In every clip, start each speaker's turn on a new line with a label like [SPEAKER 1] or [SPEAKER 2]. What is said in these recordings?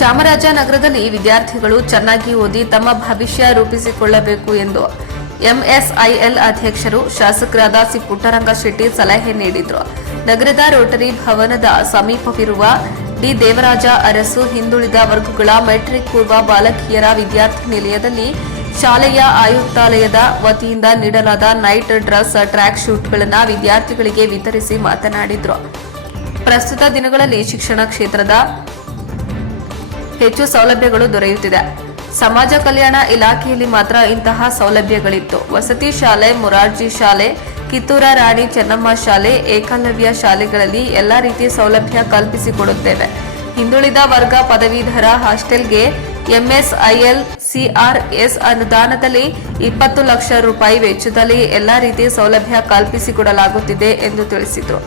[SPEAKER 1] ಚಾಮರಾಜನಗರದಲ್ಲಿ ವಿದ್ಯಾರ್ಥಿಗಳು ಚೆನ್ನಾಗಿ ಓದಿ ತಮ್ಮ ಭವಿಷ್ಯ ರೂಪಿಸಿಕೊಳ್ಳಬೇಕು ಎಂದು ಎಂಎಸ್ಐಎಲ್ ಅಧ್ಯಕ್ಷರು ಶಾಸಕರಾದ ಸಿ ಪುಟ್ಟರಂಗ ಶೆಟ್ಟಿ ಸಲಹೆ ನೀಡಿದರು. ನಗರದ ರೋಟರಿ ಭವನದ ಸಮೀಪವಿರುವ ಡಿ. ದೇವರಾಜ ಅರಸು ಹಿಂದುಳಿದ ವರ್ಗಗಳ ಮೆಟ್ರಿಕ್ ಪೂರ್ವ ಬಾಲಕಿಯರ ವಿದ್ಯಾರ್ಥಿ ನಿಲಯದಲ್ಲಿ ಶಾಲೆಯ ಆಯುಕ್ತಾಲಯದ ವತಿಯಿಂದ ನೀಡಲಾದ ನೈಟ್ ಡ್ರೆಸ್ ಟ್ರ್ಯಾಕ್ ಶೂಟ್ಗಳನ್ನು ವಿದ್ಯಾರ್ಥಿಗಳಿಗೆ ವಿತರಿಸಿ ಮಾತನಾಡಿದರು. ಪ್ರಸ್ತುತ ದಿನಗಳಲ್ಲಿ ಶಿಕ್ಷಣ ಕ್ಷೇತ್ರದ ಹೆಚ್ಚು ಸೌಲಭ್ಯಗಳು ದೊರೆಯುತ್ತಿದೆ. ಸಮಾಜ ಕಲ್ಯಾಣ ಇಲಾಖೆಯಲ್ಲಿ ಮಾತ್ರ ಇಂತಹ ಸೌಲಭ್ಯಗಳಿತ್ತು. ವಸತಿ ಶಾಲೆ, ಮೊರಾರ್ಜಿ ಶಾಲೆ, ಕಿತ್ತೂರ ರಾಣಿ ಚೆನ್ನಮ್ಮ ಶಾಲೆ ಏಕಲವ್ಯ ಶಾಲೆಗಳಲ್ಲಿ ಎಲ್ಲ ರೀತಿಯ ಸೌಲಭ್ಯ ಕಲ್ಪಿಸಿಕೊಡುತ್ತೇವೆ. ಹಿಂದುಳಿದ ವರ್ಗ ಪದವೀಧರ ಹಾಸ್ಟೆಲ್ಗೆ ಎಂಎಸ್ಐಎಲ್, ಸಿಆರ್ಎಸ್ ಅನುದಾನದಲ್ಲಿ ಇಪ್ಪತ್ತು ಲಕ್ಷ ರೂಪಾಯಿ ವೆಚ್ಚದಲ್ಲಿ ಎಲ್ಲ ರೀತಿಯ ಸೌಲಭ್ಯ ಕಲ್ಪಿಸಿಕೊಡಲಾಗುತ್ತಿದೆ ಎಂದು ತಿಳಿಸಿದರು.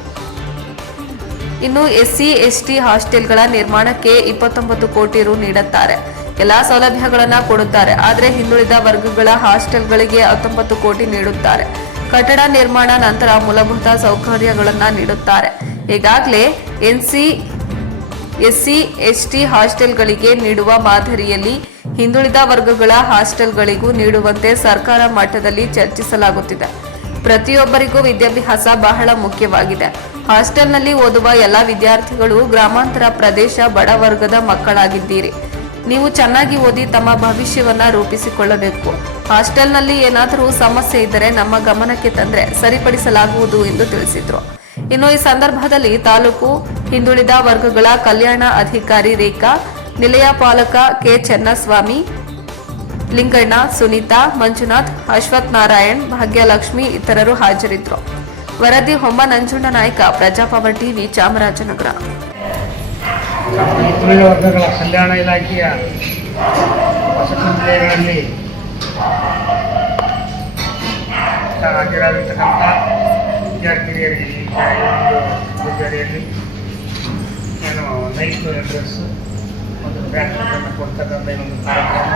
[SPEAKER 1] ಇನ್ನು ಎಸ್ಸಿ, ಎಸ್ಟಿ ಹಾಸ್ಟೆಲ್ಗಳ ನಿರ್ಮಾಣಕ್ಕೆ ಇಪ್ಪತ್ತೊಂಬತ್ತು ಕೋಟಿ ರು ನೀಡುತ್ತಾರೆ. ಎಲ್ಲಾ ಸೌಲಭ್ಯಗಳನ್ನ ಕೊಡುತ್ತಾರೆ. ಆದರೆ ಹಿಂದುಳಿದ ವರ್ಗಗಳ ಹಾಸ್ಟೆಲ್ಗಳಿಗೆ ಹತ್ತೊಂಬತ್ತು ಕೋಟಿ ನೀಡುತ್ತಾರೆ. ಕಟ್ಟಡ ನಿರ್ಮಾಣ ನಂತರ ಮೂಲಭೂತ ಸೌಕರ್ಯಗಳನ್ನ ನೀಡುತ್ತಾರೆ. ಈಗಾಗಲೇ ಎನ್ಸಿ, ಎಸ್ಸಿ, ಎಸ್ಟಿ ಹಾಸ್ಟೆಲ್ಗಳಿಗೆ ನೀಡುವ ಮಾದರಿಯಲ್ಲಿ ಹಿಂದುಳಿದ ವರ್ಗಗಳ ಹಾಸ್ಟೆಲ್ಗಳಿಗೂ ನೀಡುವಂತೆ ಸರ್ಕಾರ ಮಟ್ಟದಲ್ಲಿ ಚರ್ಚಿಸಲಾಗುತ್ತಿದೆ. ಪ್ರತಿಯೊಬ್ಬರಿಗೂ ವಿದ್ಯಾಭ್ಯಾಸ ಬಹಳ ಮುಖ್ಯವಾಗಿದೆ. ಹಾಸ್ಟೆಲ್ನಲ್ಲಿ ಓದುವ ಎಲ್ಲ ವಿದ್ಯಾರ್ಥಿಗಳು ಗ್ರಾಮಾಂತರ ಪ್ರದೇಶ ಬಡ ವರ್ಗದ ಮಕ್ಕಳಾಗಿದ್ದೀರಿ. ನೀವು ಚೆನ್ನಾಗಿ ಓದಿ ತಮ್ಮ ಭವಿಷ್ಯವನ್ನ ರೂಪಿಸಿಕೊಳ್ಳಬೇಕು. ಹಾಸ್ಟೆಲ್ನಲ್ಲಿ ಏನಾದರೂ ಸಮಸ್ಯೆ ಇದ್ದರೆ ನಮ್ಮ ಗಮನಕ್ಕೆ ತಂದ್ರೆ ಸರಿಪಡಿಸಲಾಗುವುದು ಎಂದು ತಿಳಿಸಿದ್ರು. ಇನ್ನು ಈ ಸಂದರ್ಭದಲ್ಲಿ ತಾಲೂಕು ಹಿಂದುಳಿದ ವರ್ಗಗಳ ಕಲ್ಯಾಣ ಅಧಿಕಾರಿ ರೇಖಾ, ನಿಲಯ ಪಾಲಕ ಕೆ ಚೆನ್ನಸ್ವಾಮಿ, ಲಿಂಗಣ್ಣ, ಸುನೀತಾ, ಮಂಜುನಾಥ್ ಅಶ್ವಥ್ ನಾರಾಯಣ್ ಭಾಗ್ಯಲಕ್ಷ್ಮಿ ಇತರರು ಹಾಜರಿದ್ದರು ವರದಿ ಹೊಂಬ ನಂಜುಂಡ ನಾಯಕ ಪ್ರಜಾಪವರ್ ಟಿವಿ ಚಾಮರಾಜನಗರ.
[SPEAKER 2] ಹಿಂದುಳಿದ ವರ್ಗಗಳ ಕಲ್ಯಾಣ ಇಲಾಖೆಯ ವಸತಿ ನಿಲಯಗಳಲ್ಲಿ ಹಾಜರಾಗಿರ್ತಕ್ಕಂಥ ವಿದ್ಯಾರ್ಥಿನಿಯರಿಗೆ ವಿದ್ಯಾಲಯಲ್ಲಿ ನಾನು ನೈಟ್ ಡ್ರೆಸ್ ಒಂದು ಬ್ಯಾಗ್ಗಳನ್ನು ಕೊಡ್ತಕ್ಕಂಥ ಇನ್ನೊಂದು ಕಾರ್ಯಕ್ರಮ.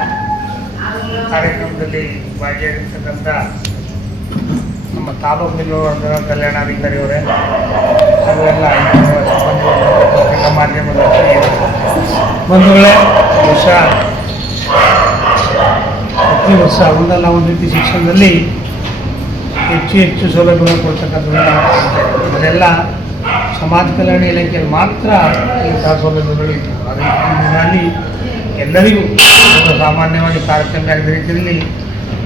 [SPEAKER 2] ಕಾರ್ಯಕ್ರಮದಲ್ಲಿ ಭಾಗಿಯಾಗಿರ್ತಕ್ಕಂಥ ತಾಲೂಕು ಹಿಂದುಳಿದ ಕಲ್ಯಾಣ ಸಿಬ್ಬಂದಿಗಳು ಪತ್ರಿಕಾ ಮಾಧ್ಯಮದ ಬಂಧುಗಳೇ ವರ್ಷ ಪ್ರತಿ ವರ್ಷ ಒಂದಲ್ಲ ಒಂದು ರೀತಿ ಶಿಕ್ಷಣದಲ್ಲಿ ಹೆಚ್ಚು ಹೆಚ್ಚು ಸೌಲಭ್ಯಗಳನ್ನು ಕಾಣ್ತಾ ಅದೆಲ್ಲ ಸಮಾಜ ಕಲ್ಯಾಣ ಇಲಾಖೆಯಲ್ಲಿ ಮಾತ್ರ ಇಂತಹ ಸೌಲಭ್ಯಗಳು ಇದ್ದವು ಆದರೆ ಎಲ್ಲರಿಗೂ ಒಂದು ಸಾಮಾನ್ಯವಾಗಿ ಕಾರ್ಯಕ್ರಮ ಆಗದ ರೀತಿಯಲ್ಲಿ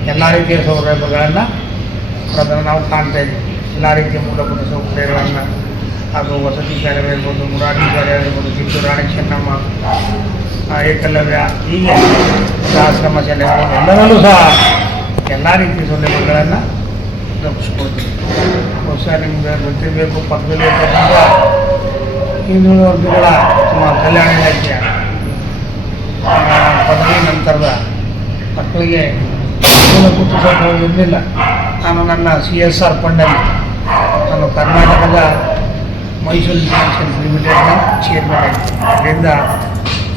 [SPEAKER 2] ಎಲ್ಲ ರೀತಿಯ ಸೌಲಭ್ಯಗಳನ್ನು ಅದನ್ನು ನಾವು ಕಾಣ್ತಾ ಇದ್ದೀವಿ. ಎಲ್ಲ ರೀತಿಯ ಮೂಲಭೂತ ಸೌಕರ್ಯಗಳನ್ನು ಹಾಗೂ ವಸತಿ ಶಾಲೆಗಳಿರ್ಬೋದು ಮುರಾರಿ ಶಾಲೆ ಆಗಿರ್ಬೋದು ಕಿತ್ತೂರು ರಾಣಿ ಚೆನ್ನಮ್ಮ ಏಕಲವ್ಯ ಹೀಗೆ ಆಶ್ರಮ ಶಾಲೆಗಳು ಎಲ್ಲರಲ್ಲೂ ಸಹ ಎಲ್ಲ ರೀತಿಯ ಸೌಲಭ್ಯಗಳನ್ನು ತಪ್ಪಿಸ್ಕೊಳ್ತೀವಿ ಬಹುಶಃ ನಿಮಗೆ ಗೊತ್ತಿರಬೇಕು ಪಕ್ಕದಲ್ಲಿ ಇರ್ತಕ್ಕಂಥ ಹಿಂದುಳಿದ ವರ್ಗಗಳ ನಮ್ಮ ಕಲ್ಯಾಣ ಇಲಾಖೆಯ ಆ, ಪದವಿ ನಂತರದ ಮಕ್ಕಳಿಗೆ ಮೂಲಭೂತ ಸೌಕರ್ಯ ಇರಲಿಲ್ಲ. ನಾನು ನನ್ನ ಸಿ ಎಸ್ ಆರ್ ಫಂಡಲ್ಲಿ ನಾನು ಕರ್ನಾಟಕದ ಮೈಸೂರು ಇಂಟರ್ನ್ಯಾಷನಲ್ ಲಿಮಿಟೆಡ್ನ ಚೇರ್ಮನ್ ಆಗಿದ್ದೀನಿ ಅದರಿಂದ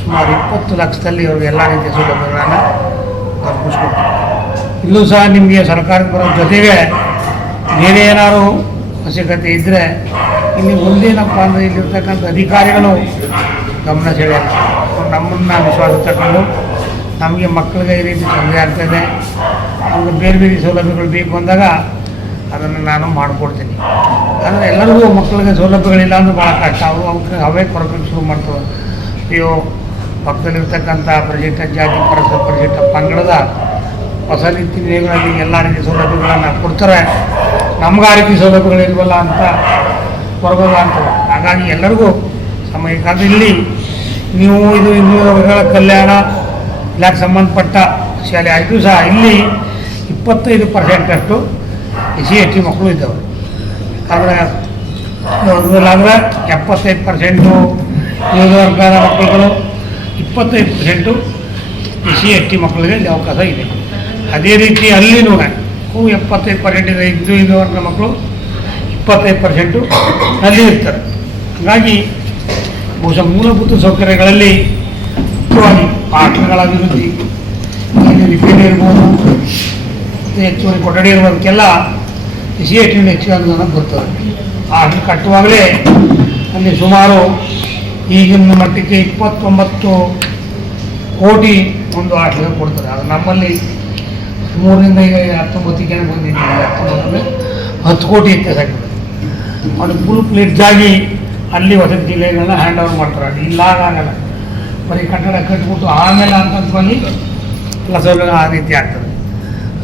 [SPEAKER 2] ಸುಮಾರು ಇಪ್ಪತ್ತು ಲಕ್ಷದಲ್ಲಿ ಅವ್ರಿಗೆ ಎಲ್ಲ ರೀತಿಯ ಸೌಲಭ್ಯಗಳನ್ನು ತಲುಪಿಸ್ಕೊಡ್ತೀನಿ ಇಲ್ಲೂ ಸಹ ನಿಮಗೆ ಸರ್ಕಾರಕ್ಕೆ ಬರೋ ಜೊತೆಗೆ ಬೇರೆ ಏನಾದ್ರು ಅವಶ್ಯಕತೆ ಇದ್ದರೆ ಇಲ್ಲಿ ಮುಂದೇನಪ್ಪ ಅಂದರೆ ಇಲ್ಲಿರ್ತಕ್ಕಂಥ ಅಧಿಕಾರಿಗಳು ಗಮನ ಸೆಳೆಯಲ್ಲ. ಅವ್ರು ನಮ್ಮನ್ನು ವಿಶ್ವಾಸ ತಗೊಂಡು ನಮಗೆ ಮಕ್ಕಳಿಗೆ ಈ ರೀತಿ ತೊಂದರೆ ಆಗ್ತದೆ ನಮಗೆ ಬೇರೆ ಬೇರೆ ಸೌಲಭ್ಯಗಳು ಬೇಕು ಅಂದಾಗ ಅದನ್ನು ನಾನು ಮಾಡಿಕೊಡ್ತೀನಿ. ಆದರೆ ಎಲ್ಲರಿಗೂ ಮಕ್ಕಳಿಗೆ ಸೌಲಭ್ಯಗಳಿಲ್ಲ ಅಂದ್ರೆ ಭಾಳ ಕಷ್ಟ. ಅವರು ಅವ್ರಿಗೆ ಅವೇ ಕೊರಬೇಕು ಶುರು ಮಾಡ್ತವೆ ಅಯ್ಯೋ, ಪಕ್ಕದಲ್ಲಿರ್ತಕ್ಕಂಥ ಪರಿಶಿಷ್ಟ ಜಾತಿ ಪರಿಸರ ಪರಿಶಿಷ್ಟ ಪಂಗಡದ ಹೊಸ ರೀತಿ ನಿಯಮಗಳಲ್ಲಿ ಎಲ್ಲ ರೀತಿ ಸೌಲಭ್ಯಗಳನ್ನು ಕೊಡ್ತಾರೆ. ನಮ್ಗೆ ಆ ರೀತಿ ಸೌಲಭ್ಯಗಳಿಲ್ವಲ್ಲ ಅಂತ ಕೊರಗಲ್ಲ ಅಂತ ಹಾಗಾಗಿ ಎಲ್ಲರಿಗೂ ಸಮಯಕ್ಕಾದ್ರೆ ಇಲ್ಲಿ ನೀವು ಇದು ವರ್ಗಗಳ ಕಲ್ಯಾಣ. ಇಲಾಖೆ ಸಂಬಂಧಪಟ್ಟ ಶಾಲೆ ಆಯಿತು ಸಹ ಇಲ್ಲಿ ಇಪ್ಪತ್ತೈದು ಪರ್ಸೆಂಟಷ್ಟು ಸಿ ಎಸ್ ಟಿ ಮಕ್ಕಳು ಇದ್ದವು. ಆದರೆ ಅಂದರೆ ಎಪ್ಪತ್ತೈದು ಪರ್ಸೆಂಟು ವರ್ಗದ ಮಕ್ಕಳುಗಳು, ಇಪ್ಪತ್ತೈದು ಪರ್ಸೆಂಟು ಸಿ ಎಸ್ ಟಿ ಮಕ್ಕಳಿಗೆ ಇಲ್ಲಿ ಅವಕಾಶ ಇದೆ. ಅದೇ ರೀತಿ ಅಲ್ಲಿನೂ ಎಪ್ಪತ್ತೈದು ಪರ್ಸೆಂಟ್ ಇದೆ ಇದ್ದು ಇದು ವರ್ಗ ಮಕ್ಕಳು, ಇಪ್ಪತ್ತೈದು ಪರ್ಸೆಂಟು ಅಲ್ಲಿ ಇರ್ತಾರೆ. ಹಾಗಾಗಿ ಬಹುಶಃ ಮೂಲಭೂತ ಸೌಕರ್ಯಗಳಲ್ಲಿ ಪಾಠಗಳ ಅಭಿವೃದ್ಧಿ ರಿಪೇರಿ ಇರ್ಬೋದು ಹೆಚ್ಚುವರಿ ಕೊಠಡಿ ಇರುವುದಕ್ಕೆಲ್ಲ ಸಿ ಎಚ್ ಹೆಚ್ಚು ಅನುದಾನ ಬರ್ತದೆ ಆಗ ಕಟ್ಟುವಾಗಲೇ ಅಲ್ಲಿ ಸುಮಾರು ಈಗಿನ ಮಟ್ಟಕ್ಕೆ ಇಪ್ಪತ್ತೊಂಬತ್ತು ಕೋಟಿ ಒಂದು ಆಟಗಳು ಕೊಡ್ತಾರೆ. ಅದು ನಮ್ಮಲ್ಲಿ ಮೂರರಿಂದ ಈಗ ಹತ್ತೊಂಬತ್ತಿಗೆ ಬಂದಿದ್ದೀವಿ ಹತ್ತೊಂಬತ್ತಲ್ಲಿ ಹತ್ತು ಕೋಟಿ ವ್ಯತ್ಯಾಸ ಅದು ಅವ್ನಿಗೆ ಫುಲ್ ಜಾಗಿ ಅಲ್ಲಿ ವಸತಿ ಜಿಲ್ಲೆಗಳನ್ನ ಹ್ಯಾಂಡ್ ಓವರ್ ಮಾಡ್ತಾರೆ. ಅದು ಇಲ್ಲ ಆಗಲ್ಲ. ಬರೀ ಕಟ್ಟಡ ಕಟ್ಬಿಟ್ಟು ಆಮೇಲೆ ಅಂತಂದ್ಕೊಂಡು ಕೆಲಸ ಆ ರೀತಿ ಆಗ್ತದೆ.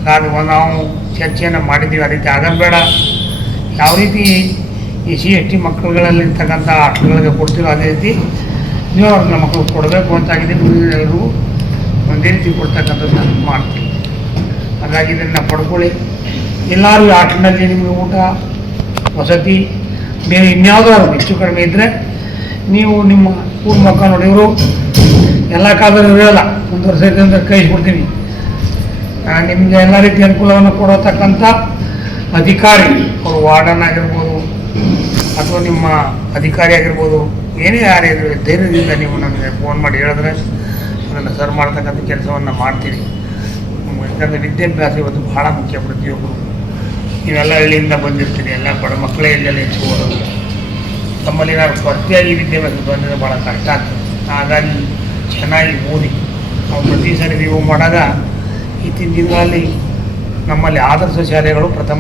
[SPEAKER 2] ಒಂದು ನಾವು ಚರ್ಚೆಯನ್ನು ಮಾಡಿದ್ದೀವಿ ಆ ರೀತಿ ಆಗೋದು ಬೇಡ. ಯಾವ ರೀತಿ ಈ ಸಿ ಎಸ್ ಟಿ ಮಕ್ಕಳುಗಳಲ್ಲಿರ್ತಕ್ಕಂಥ ಆಟಗಳಿಗೆ ಕೊಡ್ತೀವೋ ಅದೇ ರೀತಿ ನೀವು ಅವ್ರನ್ನ ಮಕ್ಕಳು ಕೊಡಬೇಕು ಅಂತಾಗಿದೆ. ಎಲ್ಲರಿಗೂ ಒಂದೇ ರೀತಿ ಕೊಡ್ತಕ್ಕಂಥದ್ದನ್ನ ಮಾಡ್ತೀವಿ. ಹಾಗಾಗಿ ಇದನ್ನು ಪಡ್ಕೊಳ್ಳಿ. ಎಲ್ಲರೂ ಈ ಹಾಸ್ಟೆಲ್ನಲ್ಲಿ ನಿಮಗೆ ಊಟ, ವಸತಿ, ಬೇರೆ ಇನ್ಯಾವುದಾದ್ರು ಹೆಚ್ಚು ಕಡಿಮೆ ಇದ್ದರೆ ನೀವು ನಿಮ್ಮ ಊರು ಮಕ್ಕ ನೋಡಿ ಇವರು ಎಲ್ಲ ಕಾಲದಲ್ಲೂ ಇರೋಲ್ಲ ಒಂದು ವರ್ಷ ಕೈ ಕಳಿಸ್ಬಿಡ್ತೀನಿ ನಿಮಗೆ ಎಲ್ಲ ರೀತಿ ಅನುಕೂಲವನ್ನು ಕೊಡತಕ್ಕಂಥ ಅಧಿಕಾರಿ, ಅವರು ವಾರ್ಡನ್ ಆಗಿರ್ಬೋದು, ಅಥವಾ ನಿಮ್ಮ ಅಧಿಕಾರಿ ಆಗಿರ್ಬೋದು, ಏನೇ ಯಾರೇ ಧೈರ್ಯದಿಂದ ನೀವು ನನಗೆ ಫೋನ್ ಮಾಡಿ ಹೇಳಿದ್ರೆ ಅದನ್ನು ಸರ್ ಮಾಡ್ತಕ್ಕಂಥ ಕೆಲಸವನ್ನು ಮಾಡ್ತೀವಿ ಯಾಕಂದರೆ ವಿದ್ಯಾಭ್ಯಾಸ ಇವತ್ತು ಬಹಳ ಮುಖ್ಯ ಪ್ರತಿಯೊಬ್ಬರು. ನೀವೆಲ್ಲ ಹಳ್ಳಿಯಿಂದ ಬಂದಿರ್ತೀರಿ, ಎಲ್ಲ ಬಡ ಮಕ್ಕಳೇ ಇಲ್ಲೆಲ್ಲ ಹೆಚ್ಚು ಓದೋದು ತಮ್ಮಲ್ಲಿ ನಾವು ಕೊರತೆಯಾಗಿ ವಿದ್ಯಾಭ್ಯಾಸ ಬಂದರೆ ಭಾಳ ಕಷ್ಟ ಆಗ್ತದೆ. ಹಾಗಾಗಿ ಚೆನ್ನಾಗಿ ಓದಿ. ನಾವು ಪ್ರತಿ ಸರಿ ನೀವು ಮಾಡಾಗ ಇತ್ತೀಚಿನ ದಿನಗಳಲ್ಲಿ ನಮ್ಮಲ್ಲಿ ಆದರ್ಶ ಶಾಲೆಗಳು ಪ್ರಥಮ